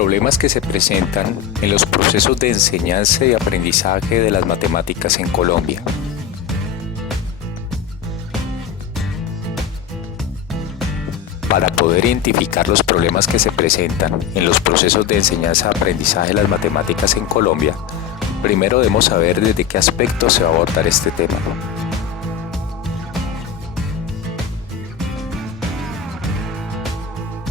Problemas que se presentan en los procesos de enseñanza y aprendizaje de las matemáticas en Colombia. Para poder identificar los problemas que se presentan en los procesos de enseñanza-aprendizaje de las matemáticas en Colombia, primero debemos saber desde qué aspecto se va a abordar este tema.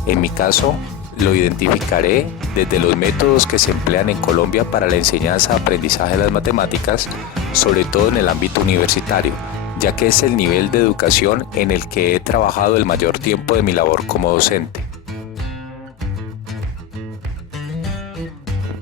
En mi caso, lo identificaré desde los métodos que se emplean en Colombia para la enseñanza-aprendizaje de las matemáticas, sobre todo en el ámbito universitario, ya que es el nivel de educación en el que he trabajado el mayor tiempo de mi labor como docente.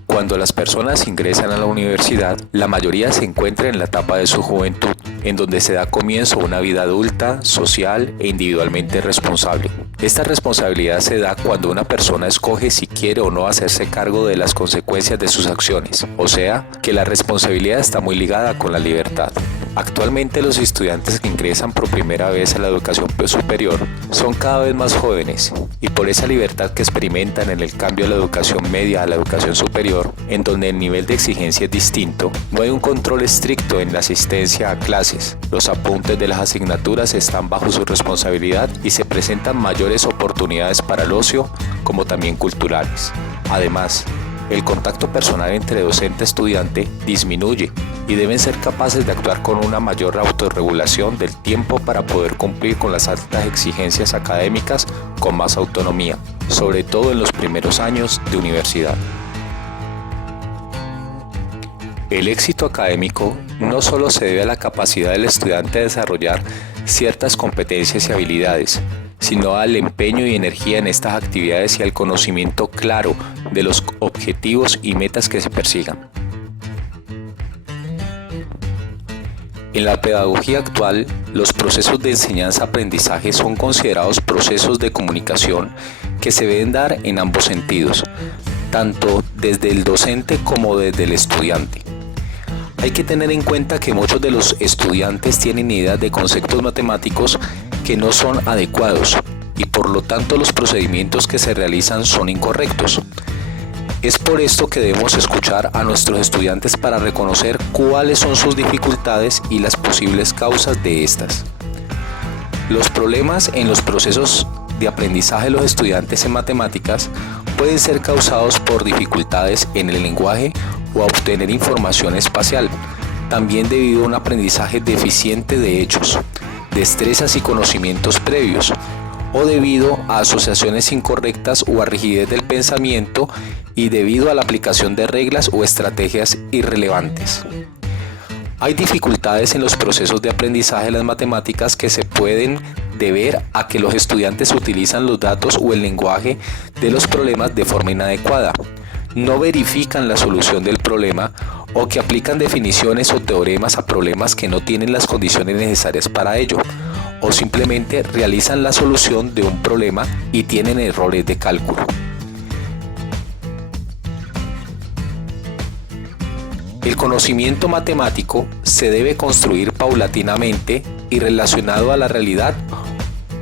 Cuando las personas ingresan a la universidad, la mayoría se encuentra en la etapa de su juventud, en donde se da comienzo a una vida adulta, social e individualmente responsable. Esta responsabilidad se da cuando una persona escoge si quiere o no hacerse cargo de las consecuencias de sus acciones, o sea, que la responsabilidad está muy ligada con la libertad. Actualmente los estudiantes que ingresan por primera vez a la educación superior son cada vez más jóvenes y por esa libertad que experimentan en el cambio de la educación media a la educación superior, en donde el nivel de exigencia es distinto, no hay un control estricto en la asistencia a clases, los apuntes de las asignaturas están bajo su responsabilidad y se presentan mayores oportunidades para el ocio como también culturales. Además, el contacto personal entre docente y estudiante disminuye y deben ser capaces de actuar con una mayor autorregulación del tiempo para poder cumplir con las altas exigencias académicas con más autonomía, sobre todo en los primeros años de universidad. El éxito académico no solo se debe a la capacidad del estudiante de desarrollar ciertas competencias y habilidades, sino al empeño y energía en estas actividades y al conocimiento claro de los objetivos y metas que se persigan. En la pedagogía actual, los procesos de enseñanza-aprendizaje son considerados procesos de comunicación que se deben dar en ambos sentidos, tanto desde el docente como desde el estudiante. Hay que tener en cuenta que muchos de los estudiantes tienen ideas de conceptos matemáticos que no son adecuados y por lo tanto los procedimientos que se realizan son incorrectos. Es por esto que debemos escuchar a nuestros estudiantes para reconocer cuáles son sus dificultades y las posibles causas de estas. Los problemas en los procesos de aprendizaje de los estudiantes en matemáticas pueden ser causados por dificultades en el lenguaje o a obtener información espacial, también debido a un aprendizaje deficiente de hechos, destrezas y conocimientos previos, o debido a asociaciones incorrectas o a rigidez del pensamiento y debido a la aplicación de reglas o estrategias irrelevantes. Hay dificultades en los procesos de aprendizaje de las matemáticas que se pueden deber a que los estudiantes utilizan los datos o el lenguaje de los problemas de forma inadecuada, no verifican la solución del problema o que aplican definiciones o teoremas a problemas que no tienen las condiciones necesarias para ello, o simplemente realizan la solución de un problema y tienen errores de cálculo. El conocimiento matemático se debe construir paulatinamente y relacionado a la realidad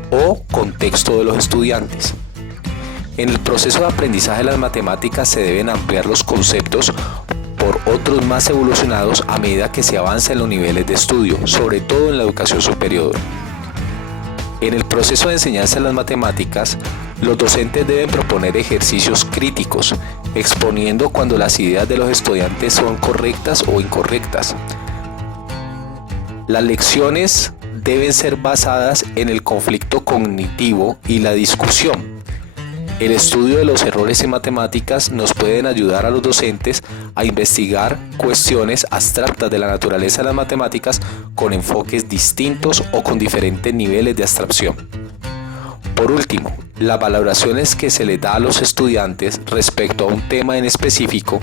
o contexto de los estudiantes. En el proceso de aprendizaje de las matemáticas se deben ampliar los conceptos por otros más evolucionados a medida que se avanza en los niveles de estudio, sobre todo en la educación superior. En el proceso de enseñanza de las matemáticas, los docentes deben proponer ejercicios críticos, exponiendo cuando las ideas de los estudiantes son correctas o incorrectas. Las lecciones deben ser basadas en el conflicto cognitivo y la discusión. El estudio de los errores en matemáticas nos pueden ayudar a los docentes a investigar cuestiones abstractas de la naturaleza de las matemáticas con enfoques distintos o con diferentes niveles de abstracción. Por último, las valoraciones que se les da a los estudiantes respecto a un tema en específico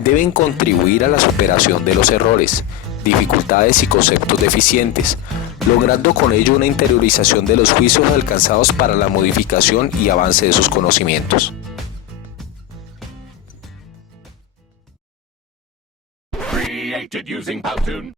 deben contribuir a la superación de los errores, dificultades y conceptos deficientes, logrando con ello una interiorización de los juicios alcanzados para la modificación y avance de sus conocimientos. Created using Powtoon.